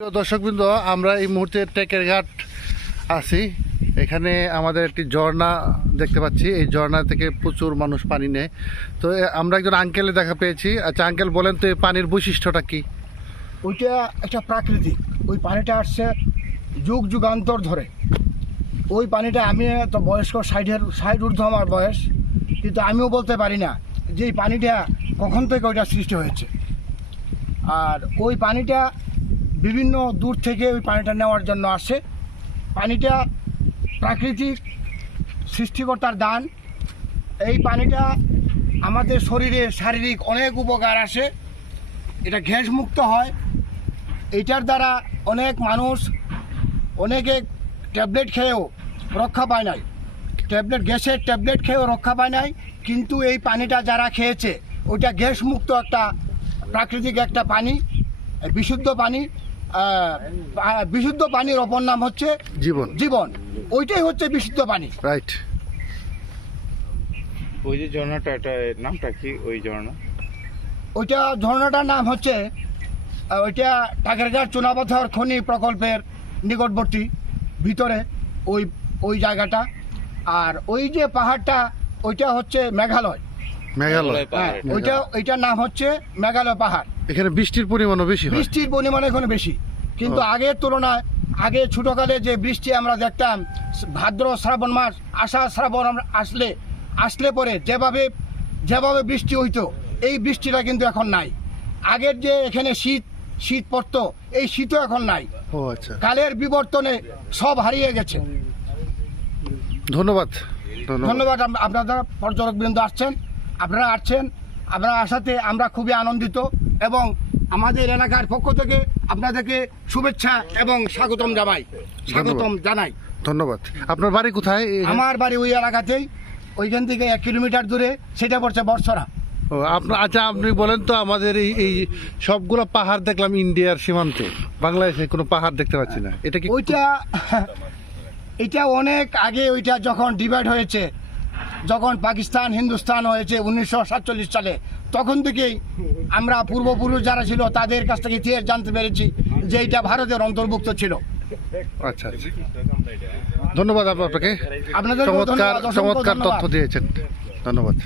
দর্শকবৃন্দ, আমরা এই মুহূর্তে টেকের ঘাট আছি। এখানে আমাদের একটি ঝর্ণা দেখতে পাচ্ছি। এই ঝর্ণা থেকে প্রচুর মানুষ পানি নেয়। তো আমরা একজন আঙ্কেলে দেখা পেয়েছি। আচ্ছা আঙ্কেল, বলেন তো এই পানির বৈশিষ্ট্যটা কি? ওইটা একটা প্রাকৃতিক, ওই পানিটা আসছে যুগ যুগান্তর ধরে। ওই পানিটা আমি তো বয়স্ক 60 ঊর্ধ্ব আমার বয়স, কিন্তু আমিও বলতে পারি না যে এই পানিটা কখন থেকে ওইটা সৃষ্টি হয়েছে। আর ওই পানিটা বিভিন্ন দূর থেকে ওই পানিটা নেওয়ার জন্য আসে। পানিটা প্রাকৃতিক সৃষ্টিকর্তার দান। এই পানিটা আমাদের শরীরে শারীরিক অনেক উপকার আসে। এটা গ্যাস মুক্ত হয়। এইটার দ্বারা অনেক মানুষ অনেকে ট্যাবলেট খেয়েও রক্ষা পায় নাই, গ্যাসের ট্যাবলেট খেয়েও রক্ষা পায় নাই। কিন্তু এই পানিটা যারা খেয়েছে ওইটা গ্যাস মুক্ত একটা প্রাকৃতিক একটা পানি, বিশুদ্ধ পানি। বিশুদ্ধ পানির অপর নাম হচ্ছে জীবন। ওইটাই হচ্ছে বিশুদ্ধ পানি। রাইট। ওই যে ঝর্ণাটা, এটা নামটা কি ওই ঝর্ণা? ওইটা ঝর্ণাটার নাম হচ্ছে ওইটা টাকেরঘাট চুনাপাথর খনি প্রকল্পের নিকটবর্তী ভিতরে ওই জায়গাটা। আর ওই যে পাহাড়টা ওইটা হচ্ছে মেঘালয়। হ্যাঁ, ওইটার নাম হচ্ছে মেঘালয় পাহাড়। এখানে বৃষ্টির পরিমাণও বেশি হয়। বৃষ্টির পরিমাণ এখানে বেশি, কিন্তু আগের তুলনায় আগে ছোটকালে যে বৃষ্টি আমরা দেখতাম, ভাদ্র শ্রাবণ মাস, আষাঢ় শ্রাবণ আমরা আসলে পরে যেভাবে বৃষ্টি হইতো, এই বৃষ্টিটা কিন্তু এখন নাই। আগের যে এখানে শীত পড়তো, এই শীতও এখন নাই। ও আচ্ছা, কালের বিবর্তনে সব হারিয়ে গেছে। ধন্যবাদ। আপনারা পর্যটকবৃন্দ আসছেন, আপনারা আসাতে আমরা খুবই আনন্দিত এবং আমাদের এলাকার পক্ষ থেকে আপনাদেরকে শুভেচ্ছা এবং স্বাগতম জানাই। ধন্যবাদ। আপনার বাড়ি কোথায়? আমার বাড়ি ওই এলাকাতেই, ওইখান থেকে 1 কিলোমিটার দূরে, সেটা পড়ছে বর্ষরা। ও আচ্ছা, আপনি বলেন তো, আমাদের এই সবগুলো পাহাড় দেখলাম ইন্ডিয়ার সীমান্তে, বাংলাদেশে কোনো পাহাড় দেখতে পাচ্ছি না। এটা কি এটা অনেক আগে, ওইটা যখন ডিভাইড হয়েছে, যখন পাকিস্তান হিন্দুস্তান হয়েছে 1947 সালে, তখন থেকেই আমরা পূর্বপুরুষ যারা ছিল তাদের কাছ থেকে ইতিহাস জানতে পেরেছি যে এটা ভারতের অন্তর্ভুক্ত ছিল। আচ্ছা, ধন্যবাদ আপনাকে। আপনাদের চমৎকার তথ্য দিয়েছেন, ধন্যবাদ।